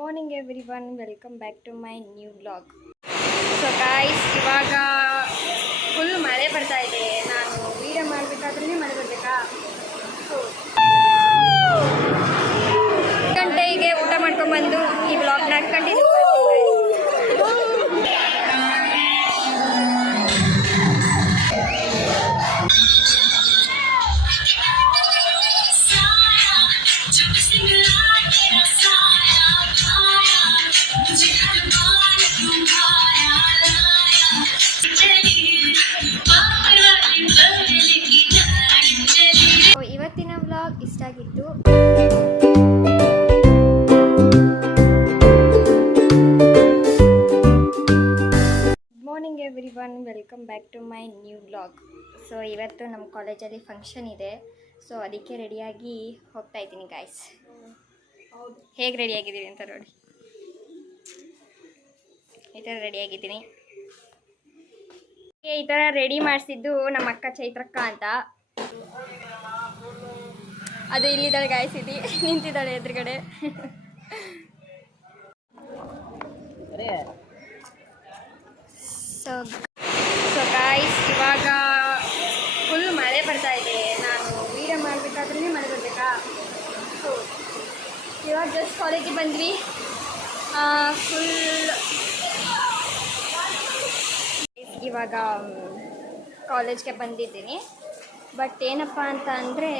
Morning everyone, welcome back to my new vlog. So guys, ಇವಾಗ full ಮಳೆ ಬರ್ತಾ ಇದೆ. ನಾನು ವೀಡಿಯೋ ಮಾಡಬೇಕಾದ್ರೇ ಮಳೆ ಬರಬೇಕಾ? ಸೊ ಗಂಟೆಗೆ ಊಟ ಮಾಡ್ಕೊಂಡ್ಬಂದು ಈ ವ್ಲಾಗ್ನ ಕಂಟಿನ್ಯೂ ಇವತ್ತಿನ ವ್ಲಾಗ್ ಇಷ್ಟ ಆಗಿತ್ತು. Morning everyone, welcome back to my new vlog. So ಇವತ್ತು ನಮ್ಮ ಕಾಲೇಜಲ್ಲಿ ಫಂಕ್ಷನ್ ಇದೆ. ಸೊ ಅದಕ್ಕೆ ರೆಡಿಯಾಗಿ ಹೋಗ್ತಾ ಇದ್ದೀನಿ ಗಾಯ್ಸ್. ಹೇಗೆ ರೆಡಿಯಾಗಿದ್ದೀವಿ ಅಂತ ನೋಡಿ. ಈ ಥರ ರೆಡಿಯಾಗಿದ್ದೀನಿ. ಈ ಥರ ರೆಡಿ ಮಾಡಿಸಿದ್ದು ನಮ್ಮ ಅಕ್ಕ ಚೈತ್ರಕ್ಕ ಅಂತ. ಅದು ಇಲ್ಲಿದ್ದಾಳೆ ಗಾಯ್ಸ್, ಇದು ನಿಂತಿದ್ದಾಳೆ ಎದುರುಗಡೆ. ಸೊ ಗಾಯ್ಸ್, ಇವಾಗ ಫುಲ್ ಮಳೆ ಬರ್ತಾ ಇದೆ. ನಾನು ವೀಡಿಯೋ ಮಾಡಬೇಕಾದ್ರೇ ಮಳೆ ಬರಬೇಕಾ? ಸೊ ಇವಾಗ ಜಸ್ಟ್ ಕಾಲೇಜಿಗೆ ಬಂದ್ವಿ. ಫುಲ್ ಇವಾಗ ಕಾಲೇಜ್ಗೆ ಬಂದಿದ್ದೀನಿ. ಬಟ್ ಏನಪ್ಪ ಅಂತ ಅಂದರೆ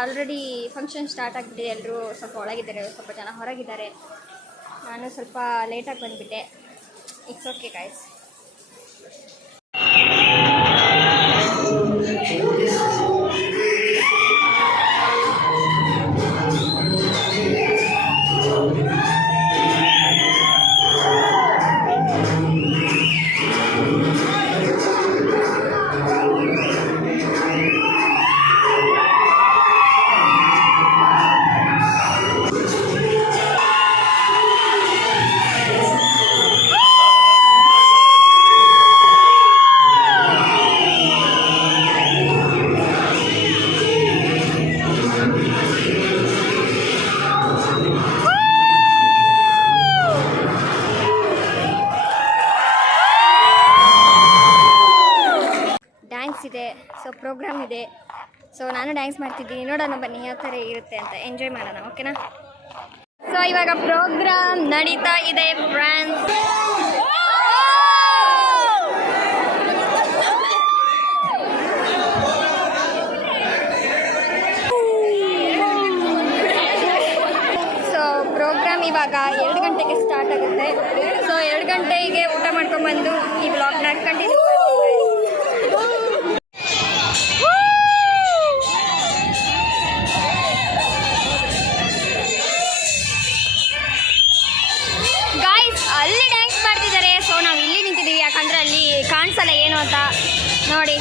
ಆಲ್ರೆಡಿ ಫಂಕ್ಷನ್ ಸ್ಟಾರ್ಟ್ ಆಗಿಬಿಟ್ಟಿದೆ. ಎಲ್ಲರೂ ಸ್ವಲ್ಪ ಒಳಗಿದ್ದಾರೆ, ಸ್ವಲ್ಪ ಜನ ಹೊರಗಿದ್ದಾರೆ. ನಾನು ಸ್ವಲ್ಪ ಲೇಟಾಗಿ ಬಂದುಬಿಟ್ಟೆ. It's okay guys. ಇದೆ, ಸೊ ಪ್ರೋಗ್ರಾಮ್ ಇದೆ. ಸೊ ನಾನು ಡ್ಯಾನ್ಸ್ ಮಾಡ್ತಿದ್ದೀನಿ. ನೋಡೋಣ ಬನ್ನಿ ಯಾವ ಥರ ಇರುತ್ತೆ ಅಂತ. ಎಂಜಾಯ್ ಮಾಡೋಣ, ಓಕೆನಾ? ಸೊ ಇವಾಗ ಪ್ರೋಗ್ರಾಮ್ ನಡೀತಾ ಇದೆ ಫ್ರೆಂಡ್ಸ್. ಸೊ ಪ್ರೋಗ್ರಾಮ್ ಇವಾಗ 2 ಗಂಟೆಗೆ ಸ್ಟಾರ್ಟ್ ಆಗುತ್ತೆ. ಸೊ 2 ಗಂಟೆಗೆ ಊಟ ಮಾಡ್ಕೊಂಡ್ಬಂದು ಈ ವ್ಲಾಗ್ನ ಕಂಟಿನ್ಯೂ ಅಲ್ಲಿ ಡ್ಯಾನ್ಸ್ ಮಾಡ್ತಿದ್ದಾರೆ. ಸೊ ನಾವು ಇಲ್ಲಿ ನಿಂತಿದ್ದೀವಿ, ಯಾಕಂದರೆ ಅಲ್ಲಿ ಕಾಣಿಸಲ್ಲ ಏನು ಅಂತ ನೋಡಿ.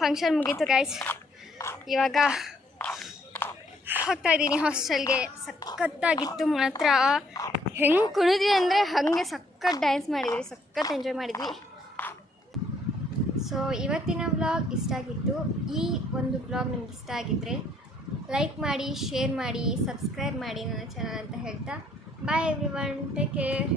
ಫಂಕ್ಷನ್ ಮುಗೀತು ಗೈಸ್. ಇವಾಗ ಹೋಗ್ತಾ ಇದ್ದೀನಿ ಹಾಸ್ಟೆಲ್ಗೆ. ಸಖತ್ತಾಗಿತ್ತು ಮಾತ್ರ. ಹೆಂಗೆ ಕುಣಿದ್ವಿ ಅಂದರೆ ಹಾಗೆ ಸಖತ್ ಡ್ಯಾನ್ಸ್ ಮಾಡಿದ್ವಿ, ಸಖತ್ ಎಂಜಾಯ್ ಮಾಡಿದ್ವಿ. ಸೊ ಇವತ್ತಿನ ವ್ಲಾಗ್ ಇಷ್ಟ ಆಗಿತ್ತು. ಈ ಒಂದು ವ್ಲಾಗ್ ನಿಮ್ಗೆ ಇಷ್ಟ ಆಗಿದ್ದರೆ ಲೈಕ್ ಮಾಡಿ, ಶೇರ್ ಮಾಡಿ, ಸಬ್ಸ್ಕ್ರೈಬ್ ಮಾಡಿ ನನ್ನ ಚಾನಲ್ ಅಂತ ಹೇಳ್ತಾ ಬಾಯ್ ಎವ್ರಿವನ್, ಟೇಕ್ ಕೇರ್.